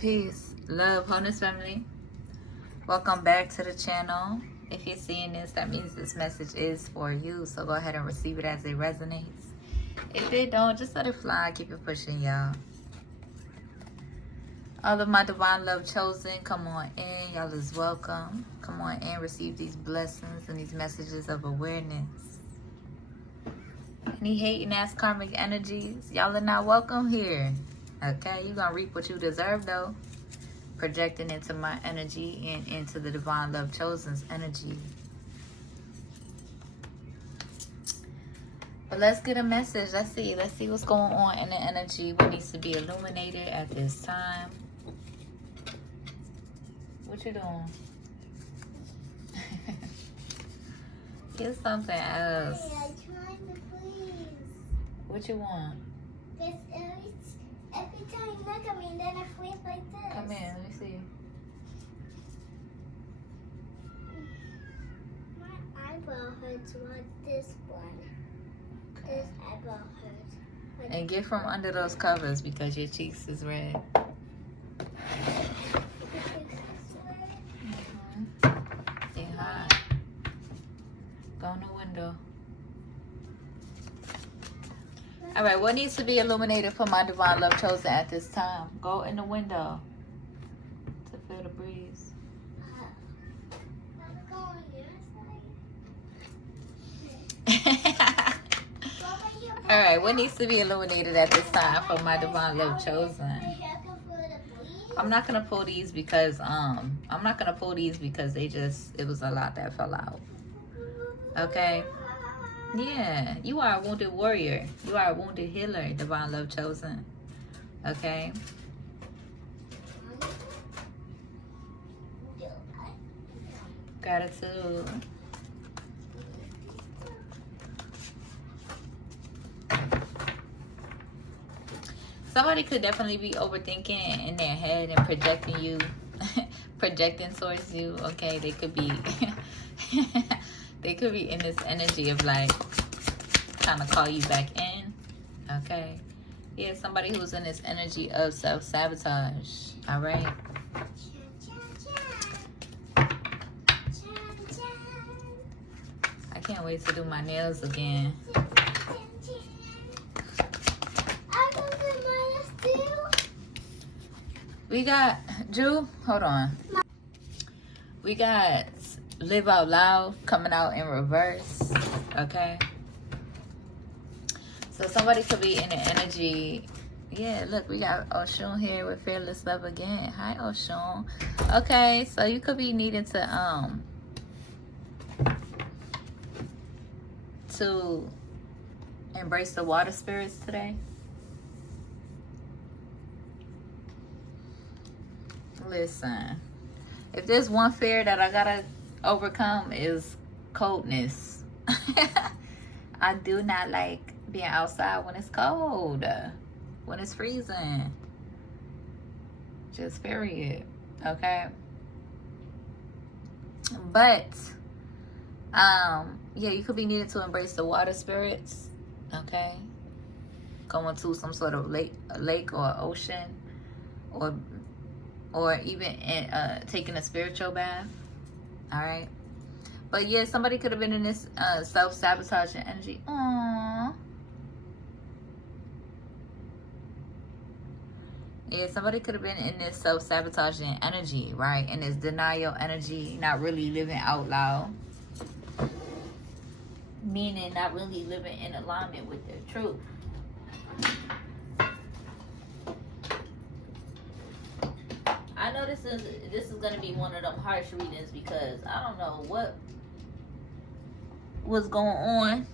Peace, love, wholeness, family. Welcome back to the channel. If you're seeing this, that means this message is for you. So go ahead and receive it as it resonates. If it don't, just let it fly. Keep it pushing, y'all. All of my divine love chosen, come on in. Y'all is welcome. Come on in, receive these blessings and these messages of awareness. Any hating ass karmic energies, y'all are not welcome here. Okay, you're gonna reap what you deserve though. Projecting into my energy and into the divine love chosen's energy. But let's get a message. Let's see what's going on in the energy. What needs to be illuminated at this time? What you doing? Get something else. Hey, I'm trying to please. What you want? Because every time you look at me, then I flip like this. Come in, let me see. My eyebrow hurts like this one. Okay. This eyebrow hurts. Like And get from under those covers because your cheeks is red. They hot. Go in the window. All right, what needs to be illuminated for my divine love chosen at this time? Go in the window to feel the breeze. I'm going your side. All right, what needs to be illuminated at this time for my divine love chosen? I'm not gonna pull these because it was a lot that fell out. Okay. Yeah, you are a wounded warrior. You are a wounded healer, divine love chosen. Okay. Gratitude. Somebody could definitely be overthinking in their head and projecting you, projecting towards you. Okay, they could be, they could be in this energy of like trying to call you back in. Okay, yeah, somebody who's in this energy of self-sabotage. All right. I can't wait to do my nails again. We got, Drew, hold on. We got Live Out Loud coming out in reverse, okay? So somebody could be in the energy. Yeah, look, we got Oshun here with Fearless Love again. Hi, Oshun. Okay, so you could be needing to embrace the water spirits today. Listen, if there's one fear that I gotta overcome is coldness. I do not like being outside when it's cold, when it's freezing. Just period. Okay. But yeah, you could be needed to embrace the water spirits. Okay. Going to some sort of lake or ocean, or even taking a spiritual bath. All right. But yeah, somebody could have been in this self-sabotaging energy. Aww. Yeah, somebody could have been in this self-sabotaging energy, right? In this denial energy, not really living out loud. Meaning not really living in alignment with their truth. I know this is gonna be one of them harsh readings because I don't know what was going on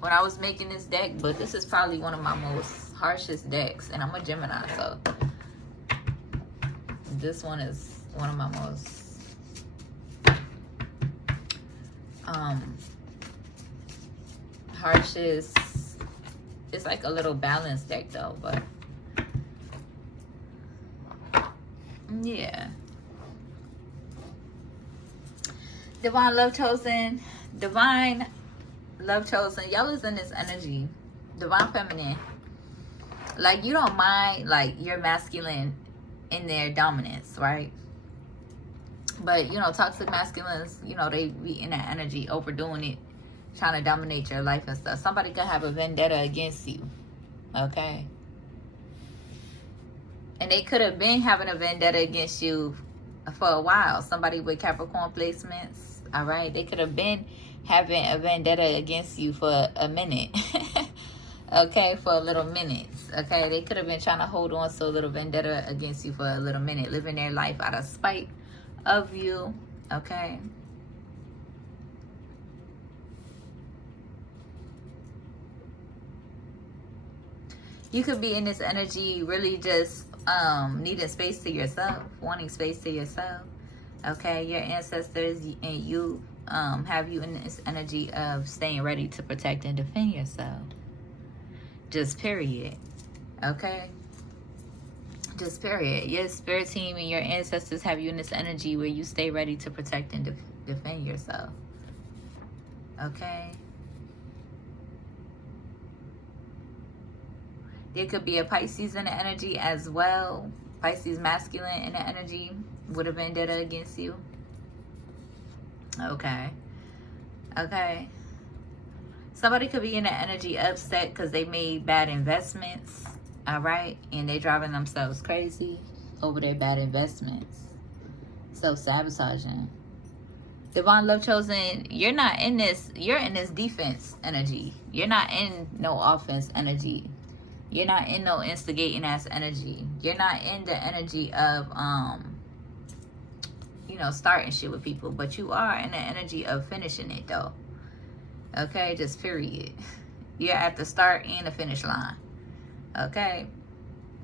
when I was making this deck, but this is probably one of my most harshest decks, and I'm a Gemini, so this one is one of my most harshest. It's like a little balanced deck though, but yeah. Divine love chosen. Divine love chosen. Y'all is in this energy. Divine feminine. Like, you don't mind, like, your masculine in their dominance, right? But, you know, toxic masculines, you know, they be in that energy, overdoing it, trying to dominate your life and stuff. Somebody could have a vendetta against you, okay? And they could have been having a vendetta against you for a while. Somebody with Capricorn placements, all right? They could have been having a vendetta against you for a minute, okay? For a little minute, okay? They could have been trying to hold on to a little vendetta against you for a little minute, living their life out of spite of you, okay? You could be in this energy really just needing space to yourself, wanting space to yourself, okay? Your ancestors and you have you in this energy of staying ready to protect and defend yourself. Just period, okay? Just period. Your spirit team and your ancestors have you in this energy where you stay ready to protect and defend yourself, okay? There could be a Pisces in the energy as well. Pisces masculine in the energy with a vendetta against you. Okay. Okay. Somebody could be in the energy upset because they made bad investments. All right. And they driving themselves crazy over their bad investments. Self-sabotaging. Divine Love Chosen, you're not in this. You're in this defense energy. You're not in no offense energy. You're not in no instigating ass energy. You're not in the energy of, you know, starting shit with people. But you are in the energy of finishing it, though. Okay? Just period. You're at the start and the finish line. Okay?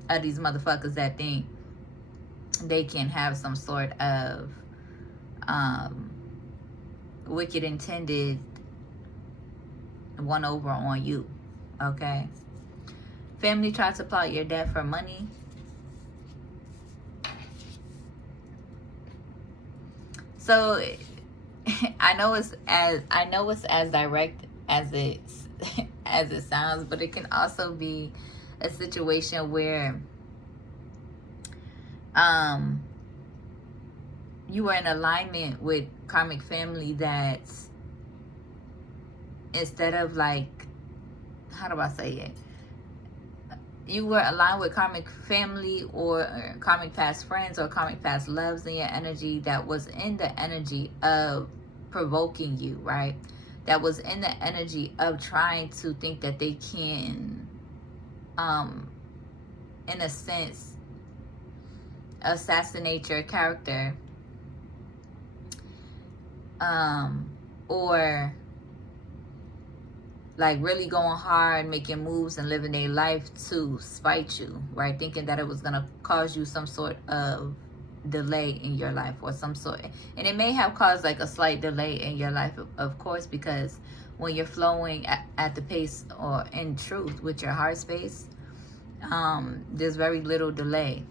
Of these motherfuckers that think they can have some sort of wicked intended one over on you. Okay? Family tried to plot your death for money. So I know it's as direct as it sounds, but it can also be a situation where you are in alignment with karmic family that instead of like, how do I say it? You were aligned with karmic family or karmic past friends or karmic past loves in your energy that was in the energy of provoking you, right? That was in the energy of trying to think that they can, in a sense, assassinate your character, or like really going hard, making moves and living their life to spite you, right? Thinking that it was going to cause you some sort of delay in your life or some sort. And it may have caused like a slight delay in your life, of course, because when you're flowing at the pace or in truth with your heart space, there's very little delay.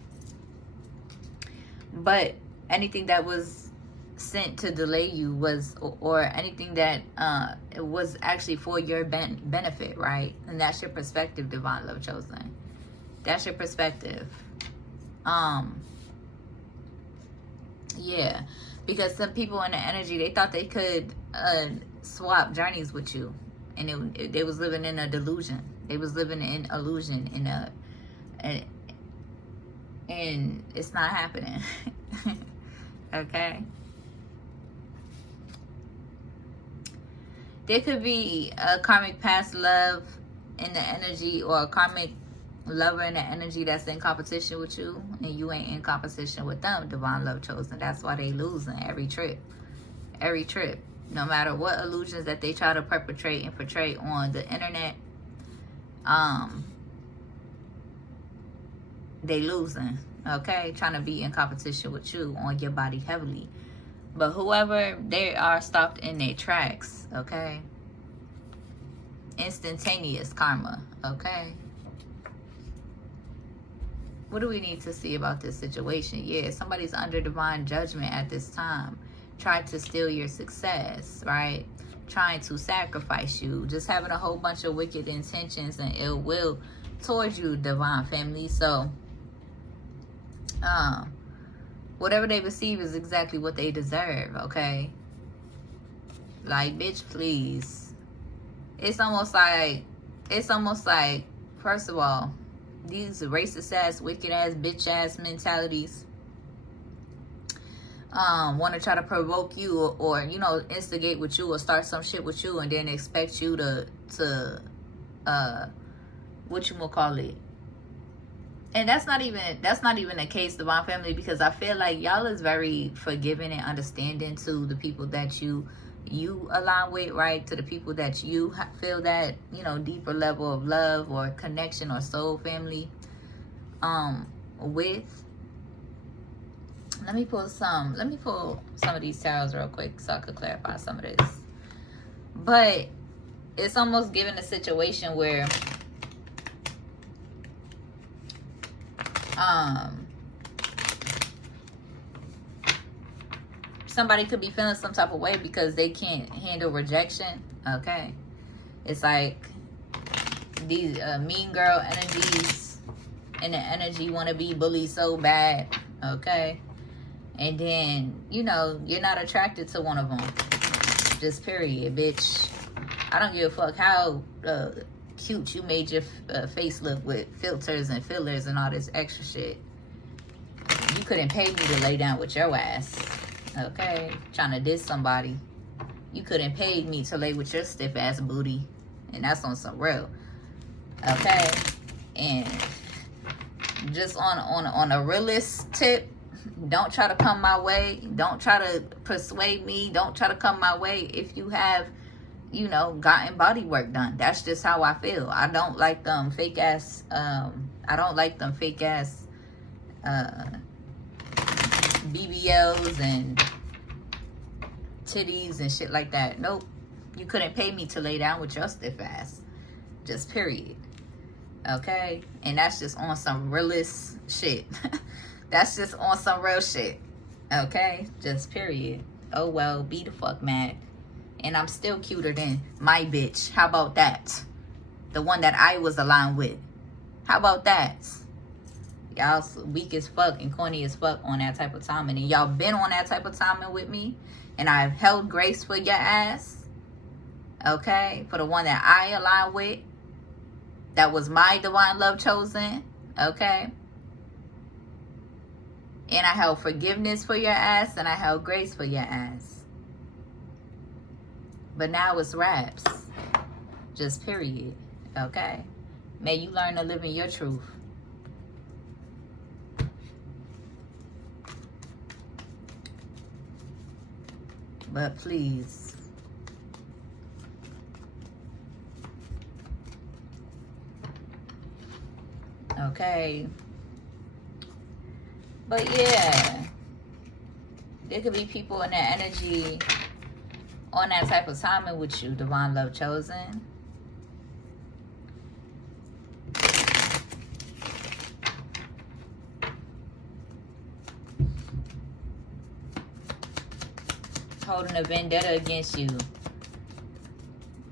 But anything that was sent to delay you was, or anything that it was actually for your benefit, right? And that's your perspective, Divine Love Chosen. That's your perspective. Yeah, because some people in the energy, they thought they could swap journeys with you, and they was living in a delusion. They was living in illusion, and it's not happening. Okay. There could be a karmic past love in the energy, or a karmic lover in the energy that's in competition with you, and you ain't in competition with them, Divine Love Chosen. That's why they losing every trip. Every trip. No matter what illusions that they try to perpetrate and portray on the internet, they losing. Okay? Trying to be in competition with you on your body heavily. But whoever, they are stopped in their tracks, okay? Instantaneous karma, okay? What do we need to see about this situation? Yeah, somebody's under divine judgment at this time. Trying to steal your success, right? Trying to sacrifice you. Just having a whole bunch of wicked intentions and ill will towards you, divine family. So, Whatever they receive is exactly what they deserve, okay? Like, bitch, please. It's almost like, first of all, these racist ass, wicked ass, bitch ass mentalities want to try to provoke you or you know, instigate with you or start some shit with you and then expect you to what you gonna call it. And that's not even the case, Divine Family, because I feel like y'all is very forgiving and understanding to the people that you align with, right? To the people that you feel that, you know, deeper level of love or connection or soul family with. Let me pull some of these tarots real quick so I could clarify some of this. But it's almost given a situation where somebody could be feeling some type of way because they can't handle rejection, okay? It's like these mean girl energies and the energy want to be bullied so bad, okay? And then, you know, you're not attracted to one of them. Just period, bitch. I don't give a fuck how cute you made your face look with filters and fillers and all this extra shit. You couldn't pay me to lay down with your ass, okay? Trying to diss somebody. You couldn't pay me to lay with your stiff ass booty. And that's on some real, okay? And just on a realist tip, don't try to come my way. Don't try to persuade me. Don't try to come my way if you have, you know, gotten body work done. That's just how I feel. I don't like them fake ass BBLs and titties and shit like that. Nope. You couldn't pay me to lay down with your stiff ass. Just period. Okay? And that's just on some realist shit. That's just on some real shit. Okay? Just period. Oh well, be the fuck mad. And I'm still cuter than my bitch. How about that? The one that I was aligned with. How about that? Y'all weak as fuck and corny as fuck on that type of timing. And y'all been on that type of timing with me. And I've held grace for your ass. Okay? For the one that I align with. That was my divine love chosen. Okay? And I held forgiveness for your ass. And I held grace for your ass. But now it's raps. Just period. Okay? May you learn to live in your truth. But please. Okay. But yeah. There could be people in that energy on that type of timing with you, divine love chosen. Holding a vendetta against you.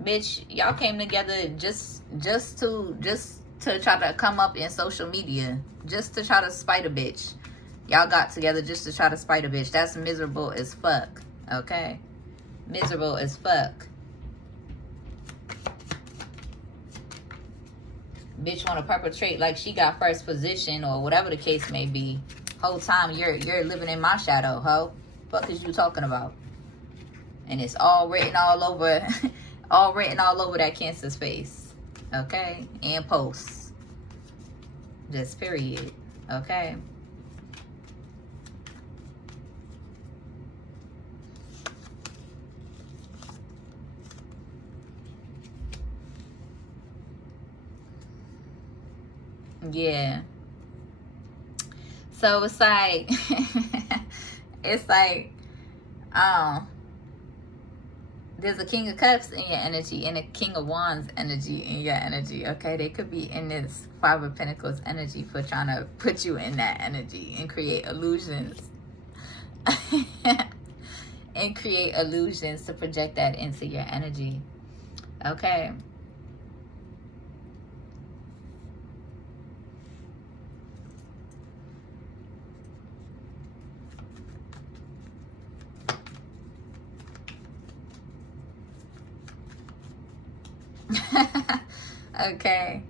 Bitch, y'all came together just to try to come up in social media. Just to try to spite a bitch. Y'all got together just to try to spite a bitch. That's miserable as fuck. Okay? Miserable as fuck. Bitch want to perpetrate like she got first position or whatever the case may be. Whole time you're living in my shadow, ho. Fuck is you talking about? And it's all written all over all written all over that Cancer's face. Okay? And posts. Just period. Okay? Yeah. So it's like it's like there's a King of Cups in your energy and a King of Wands energy in your energy. Okay, they could be in this Five of Pentacles energy for trying to put you in that energy and create illusions. And create illusions to project that into your energy. Okay. Okay.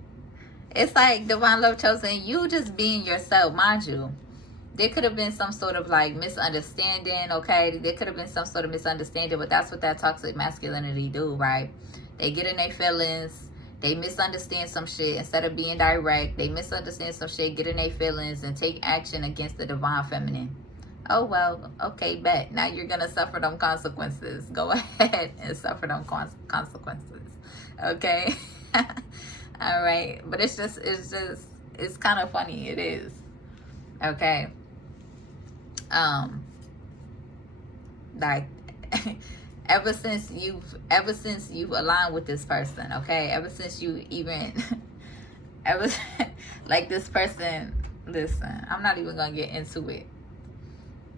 It's like divine love chosen, you just being yourself, mind you. There could have been some sort of like misunderstanding, okay? There could have been some sort of misunderstanding, but that's what that toxic masculinity do, right? They get in their feelings, they misunderstand some shit. Instead of being direct, they misunderstand some shit, get in their feelings, and take action against the divine feminine. Oh, well, okay, bet. Now you're going to suffer them consequences. Go ahead and suffer them consequences, okay? All right, but it's kind of funny. It is, okay? Like ever since you've aligned with this person, okay, ever since you even ever like this person, listen, I'm not even gonna get into it,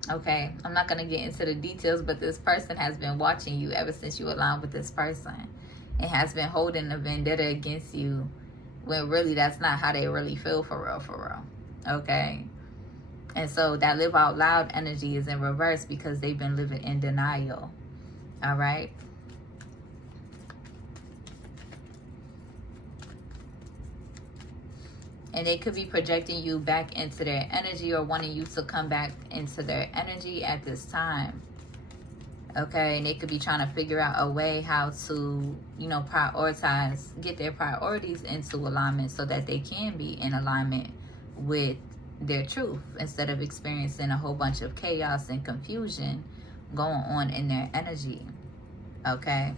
okay? I'm not gonna get into the details, but this person has been watching you ever since you aligned with this person, and has been holding a vendetta against you, when really that's not how they really feel, for real, okay? And so that live out loud energy is in reverse, because they've been living in denial. All right. And they could be projecting you back into their energy, or wanting you to come back into their energy at this time. Okay. And they could be trying to figure out a way how to, prioritize, get their priorities into alignment, so that they can be in alignment with their truth, instead of experiencing a whole bunch of chaos and confusion going on in their energy. Okay.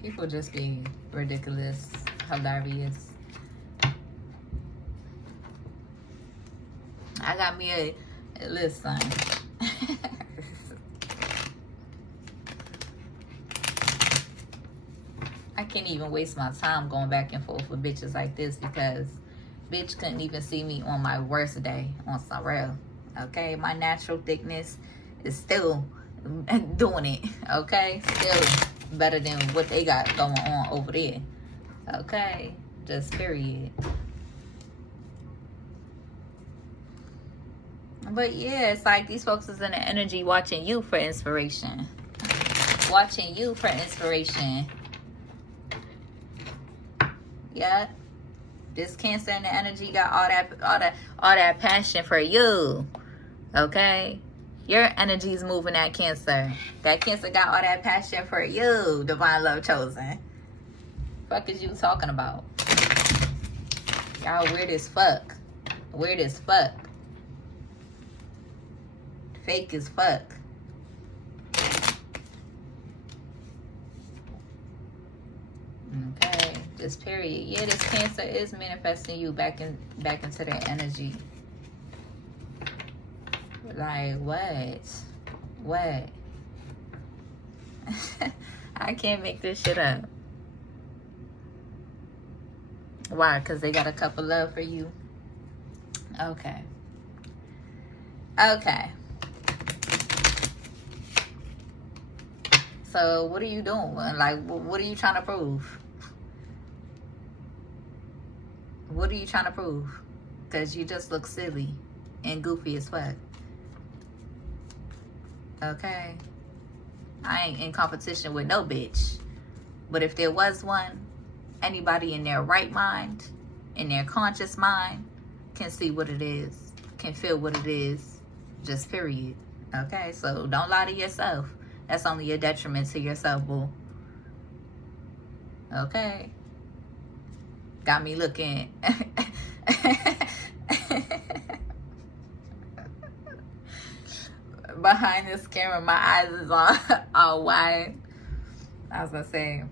People just be ridiculous, hilarious. I got me a listen. I can't even waste my time going back and forth with bitches like this, because bitch couldn't even see me on my worst day on some real. Okay, my natural thickness is still doing it. Okay, still better than what they got going on over there. Okay, just period. But yeah, it's like these folks is in the energy watching you for inspiration. Watching you for inspiration. Yeah. This Cancer in the energy got all that passion for you. Okay? Your energy is moving that Cancer. That Cancer got all that passion for you, divine love chosen. Fuck is you talking about? Y'all weird as fuck. Weird as fuck. Fake as fuck. Okay, this period. Yeah, this Cancer is manifesting you back into their energy. Like what? What? I can't make this shit up. Why? Because they got a cup of love for you. Okay. Okay. So what are you doing? Like, what are you trying to prove? What are you trying to prove? Because you just look silly and goofy as fuck. Okay? I ain't in competition with no bitch. But if there was one, anybody in their right mind, in their conscious mind, can see what it is, can feel what it is. Just period. Okay? So don't lie to yourself. That's only a detriment to yourself, boo. Okay? Got me looking. Behind this camera, my eyes is all wide. I was gonna say,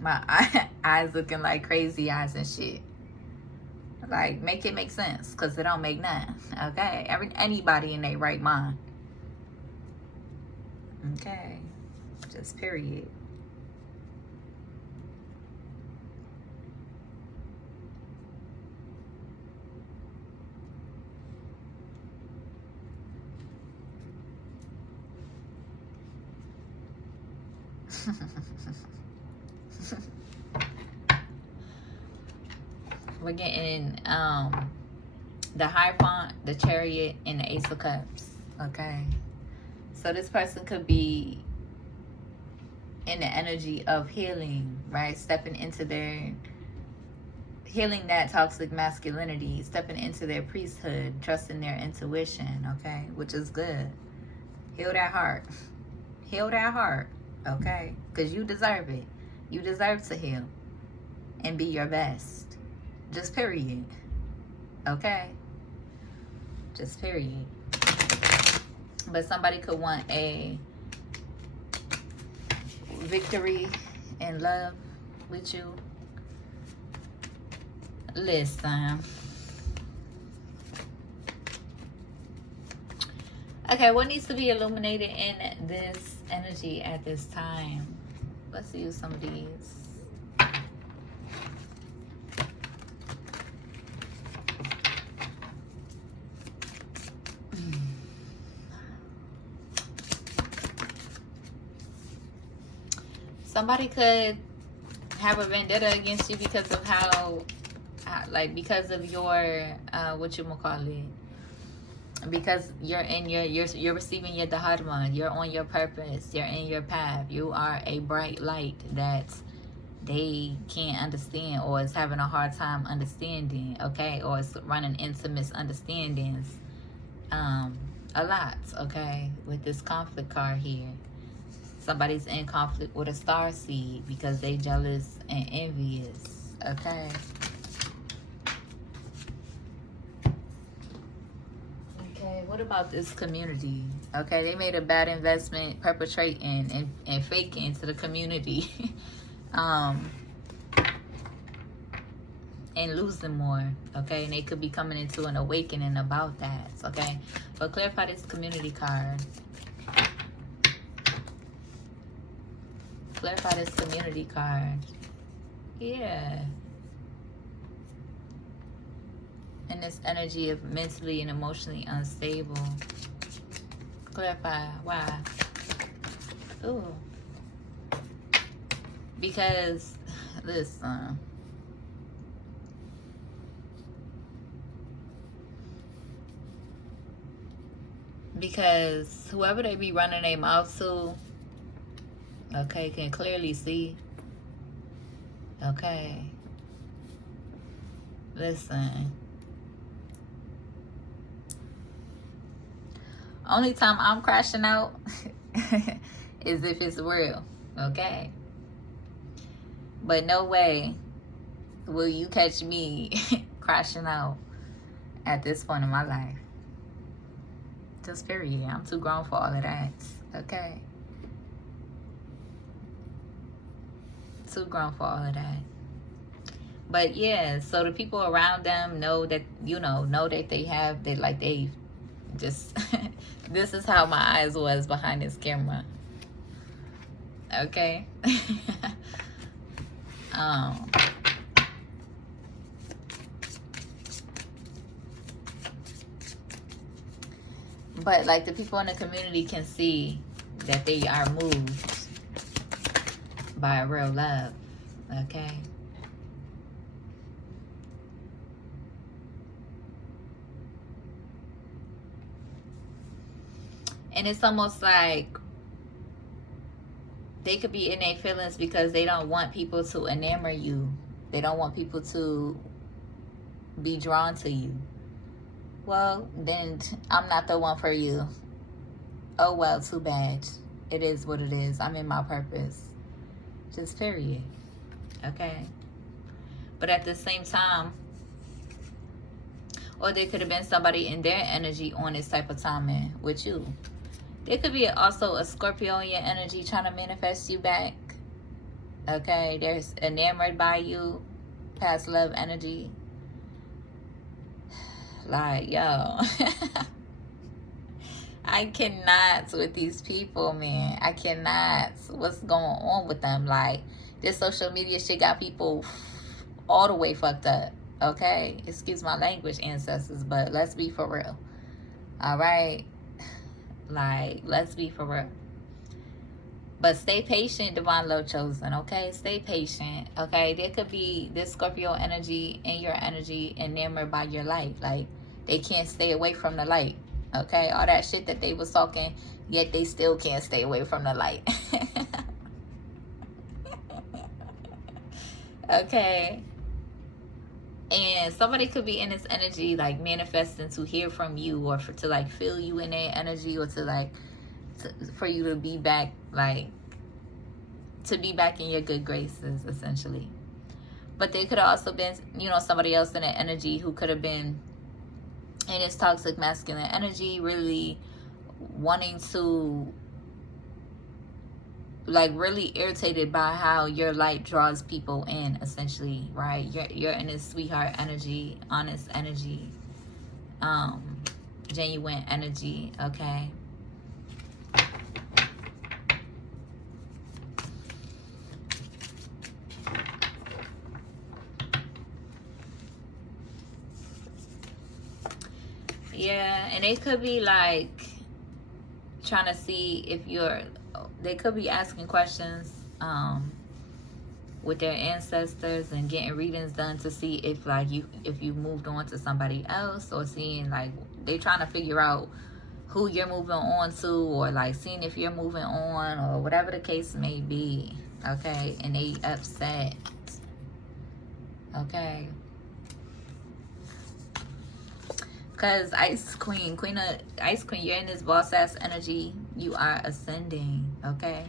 my eyes looking like crazy eyes and shit. Like, make it make sense, because it don't make none. Okay? Anybody in their right mind. Okay? Just period. We're getting the Hierophant, the Chariot, and the Ace of Cups. Okay. So this person could be in the energy of healing, right? Stepping into their healing, that toxic masculinity, stepping into their priesthood, trusting their intuition, okay? Which is good. Heal that heart. Heal that heart, okay? Because you deserve it. You deserve to heal and be your best. Just period. Okay? Just period. But somebody could want a victory and love with you. Listen. Okay, what needs to be illuminated in this energy at this time? Let's use some of these. Somebody could have a vendetta against you because of because of your, because you're in you're receiving your dharma, you're on your purpose, you're in your path, you are a bright light that they can't understand or is having a hard time understanding, okay, or it's running into misunderstandings a lot, okay, with this conflict card here. Somebody's in conflict with a star seed because they jealous and envious, okay. What about this community? Okay, they made a bad investment perpetrating and faking into the community. And losing more, okay? And they could be coming into an awakening about that, okay? But clarify this community card. Clarify this community card. Yeah. And this energy of mentally and emotionally unstable. Clarify why. Ooh. Because, listen. Because whoever they be running their mouth to, okay, can clearly see. Okay. Listen. Only time I'm crashing out is if it's real, okay? But no way will you catch me crashing out at this point in my life. Just period. I'm too grown for all of that, okay? Too grown for all of that. But yeah, so the people around them know that, know that they just this is how my eyes was behind this camera, okay. But like the people in the community can see that they are moved by a real love, okay. And it's almost like they could be in their feelings because they don't want people to enamor you. They don't want people to be drawn to you. Well, then I'm not the one for you. Oh, well, too bad. It is what it is. I'm in my purpose. Just period. Okay? But at the same time, or there could have been somebody in their energy on this type of timing with you. There could be also a Scorpio in your energy trying to manifest you back. Okay, there's enamored by you, past love energy. Like, yo. I cannot with these people, man. I cannot. What's going on with them? Like, this social media shit got people all the way fucked up. Okay? Excuse my language, ancestors, but let's be for real. All right? Like, let's be for real. But stay patient, Divine Love Chosen, okay? Stay patient, okay? There could be this Scorpio energy and your energy enamored by your light. Like, they can't stay away from the light, okay? All that shit that they was talking, yet they still can't stay away from the light. Okay? And somebody could be in this energy, like, manifesting to hear from you, or to, like, feel you in their energy, or to, like, for you to be back, like, to be back in your good graces, essentially. But they could have also been, you know, somebody else in that energy who could have been in this toxic masculine energy, really wanting to, like, really irritated by how your light draws people in, essentially, right? You're in this sweetheart energy, honest energy, genuine energy, okay? Yeah, and they could be, like, trying to see if they could be asking questions with their ancestors and getting readings done to see if, like, if you moved on to somebody else, or seeing, like, they trying to figure out who you're moving on to, or, like, seeing if you're moving on, or whatever the case may be, okay? And they upset, okay? Because Ice Queen, Ice Queen, you're in this boss ass energy. You are ascending, okay?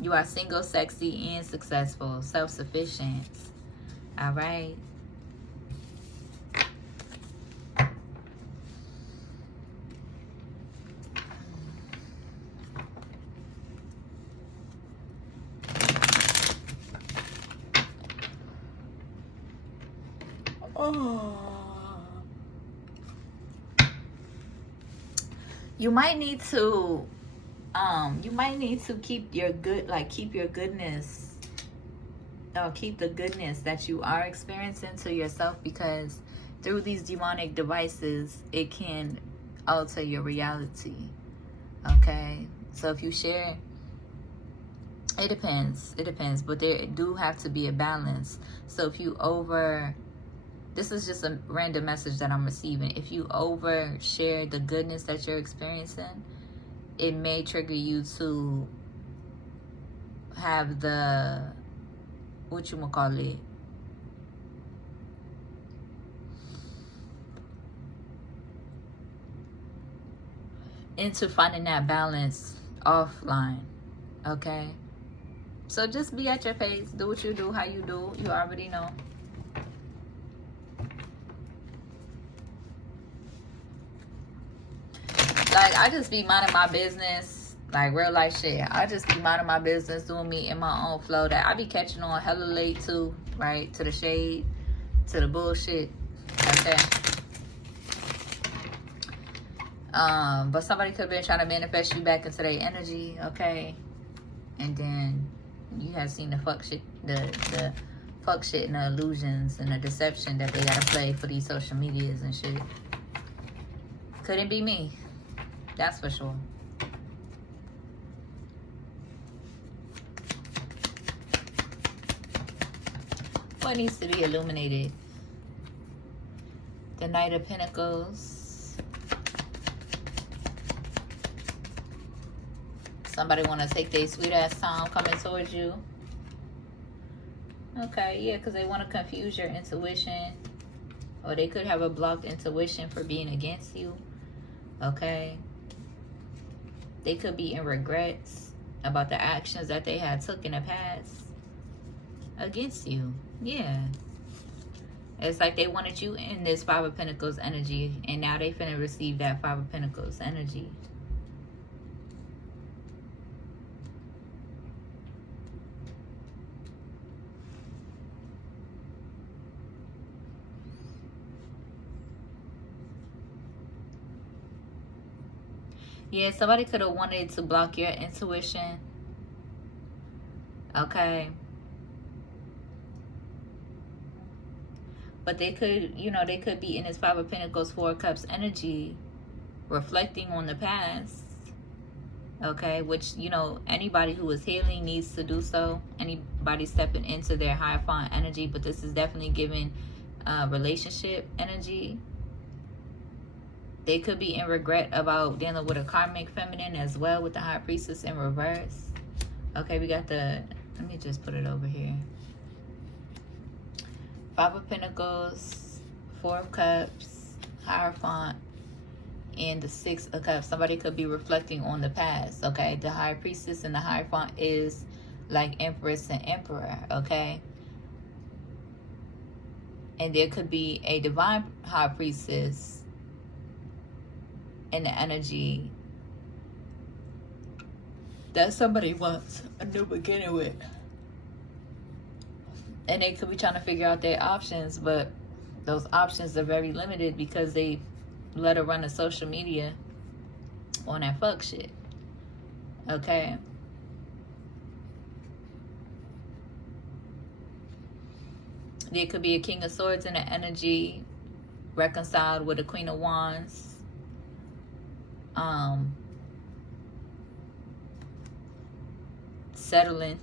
You are single, sexy, and successful, self-sufficient. All right. Oh. You might need to keep your keep your goodness, or keep the goodness that you are experiencing to yourself, because through these demonic devices, it can alter your reality, okay? So if you share, it depends, but there do have to be a balance. So if you this is just a random message that I'm receiving. If you overshare the goodness that you're experiencing, it may trigger you to have the, into finding that balance offline, okay? So just be at your pace. Do what you do, how you do. You already know. Like, I just be minding my business, like, real life shit. I just be minding my business, doing me in my own flow. That I be catching on hella late too, right? To the shade, to the bullshit, okay? But somebody could have been trying to manifest you back into their energy, okay? And then you have seen the fuck shit, the fuck shit and the illusions and the deception that they gotta play for these social medias and shit. Couldn't be me. That's for sure. What needs to be illuminated? The Knight of Pentacles. Somebody want to take their sweet ass time coming towards you. Okay, yeah, because they want to confuse your intuition. Or they could have a blocked intuition for being against you. Okay. They could be in regrets about the actions that they had took in the past against you. Yeah. It's like they wanted you in this Five of Pentacles energy, and now they finna receive that Five of Pentacles energy. Yeah, somebody could have wanted to block your intuition. Okay. But they could, you know, they could be in this Five of Pentacles, Four of Cups energy, reflecting on the past. Okay, which, you know, anybody who is healing needs to do so. Anybody stepping into their Hierophant energy, but this is definitely giving relationship energy. They could be in regret about dealing with a karmic feminine as well, with the High Priestess in reverse. Okay, we got the, let me just put it over here. Five of Pentacles, Four of Cups, Hierophant, and the Six of Cups. Somebody could be reflecting on the past, okay? The High Priestess and the Hierophant is like Empress and Emperor, okay? And there could be a Divine High Priestess in the energy that somebody wants a new beginning with. And they could be trying to figure out their options, but those options are very limited because they let her run the social media on that fuck shit. Okay? There could be a King of Swords in the energy reconciled with a Queen of Wands. Settling.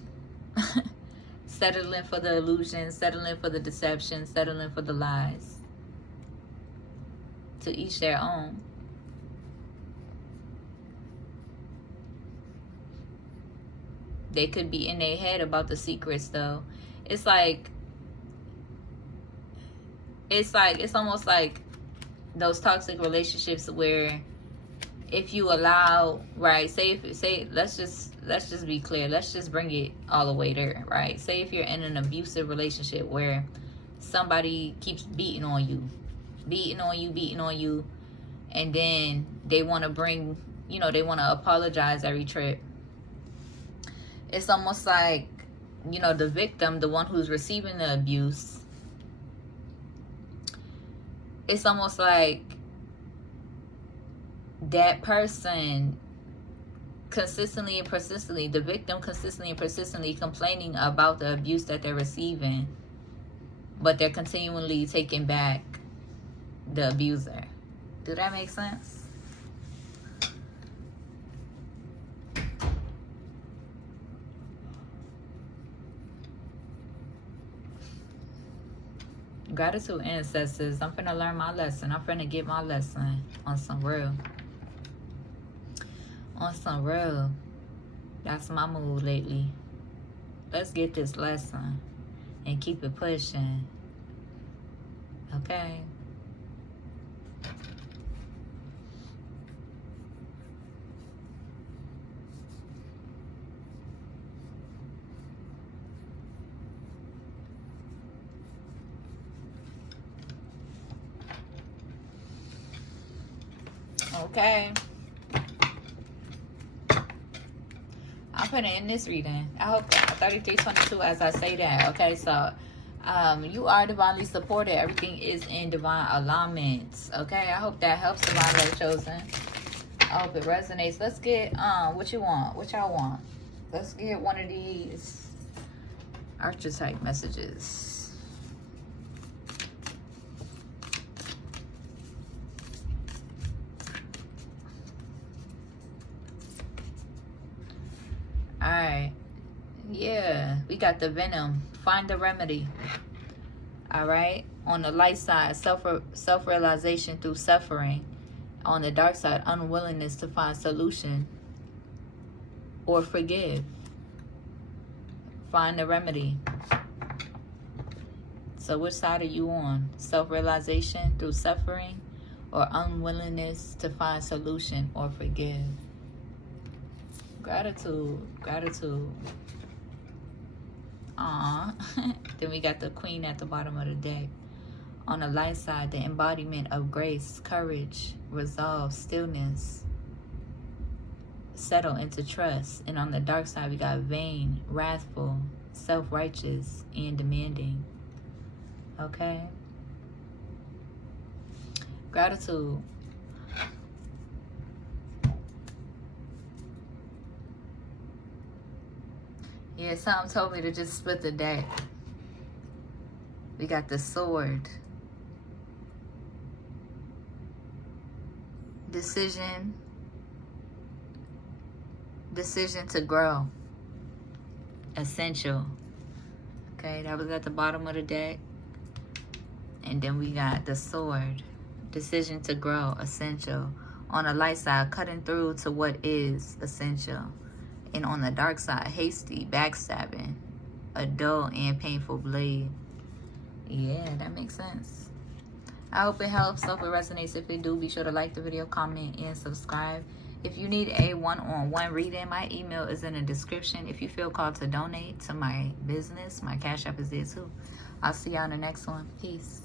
Settling for the illusion, settling for the deception, settling for the lies. To each their own. They could be in their head about the secrets though. It's almost like those toxic relationships where if you allow, right, let's just be clear, let's just bring it all the way there, right? Say if you're in an abusive relationship where somebody keeps beating on you, and then they want to bring, you know, they want to apologize every trip. It's almost like, you know, the victim, the one who's receiving the abuse, it's almost like that person consistently and persistently, the victim consistently and persistently complaining about the abuse that they're receiving, but they're continually taking back the abuser. Do that make sense? Gratitude, ancestors. I'm finna learn my lesson. I'm finna get my lesson on some real. On some real. That's my mood lately. Let's get this lesson and keep it pushing. Okay? Okay. I'm putting in this reading. I hope 3322 as I say that. Okay, so you are divinely supported. Everything is in divine alignment. Okay, I hope that helps, Divine Love Chosen. I hope it resonates. Let's get what you want. What y'all want? Let's get one of these archetype messages. Alright. Yeah. We got the venom. Find the remedy. Alright. On the light side, self-realization through suffering. On the dark side, unwillingness to find solution or forgive. Find the remedy. So which side are you on? Self-realization through suffering or unwillingness to find solution or forgive? Gratitude. Gratitude. Aww. Then we got the Queen at the bottom of the deck. On the light side, the embodiment of grace, courage, resolve, stillness, settle into trust. And on the dark side, we got vain, wrathful, self-righteous, and demanding. Okay? Gratitude. Yeah, something told me to just split the deck. We got the Sword. Decision. Decision to grow. Essential. Okay, that was at the bottom of the deck. And then we got the sword. Decision to grow. Essential. On the light side, cutting through to what is essential. And on the dark side, hasty, backstabbing, a dull and painful blade. Yeah, that makes sense. I hope it helps. Hope it resonates. If it do, be sure to like the video, comment, and subscribe. If you need a one-on-one reading, my email is in the description. If you feel called to donate to my business, my Cash App is there too. I'll see y'all in the next one. Peace.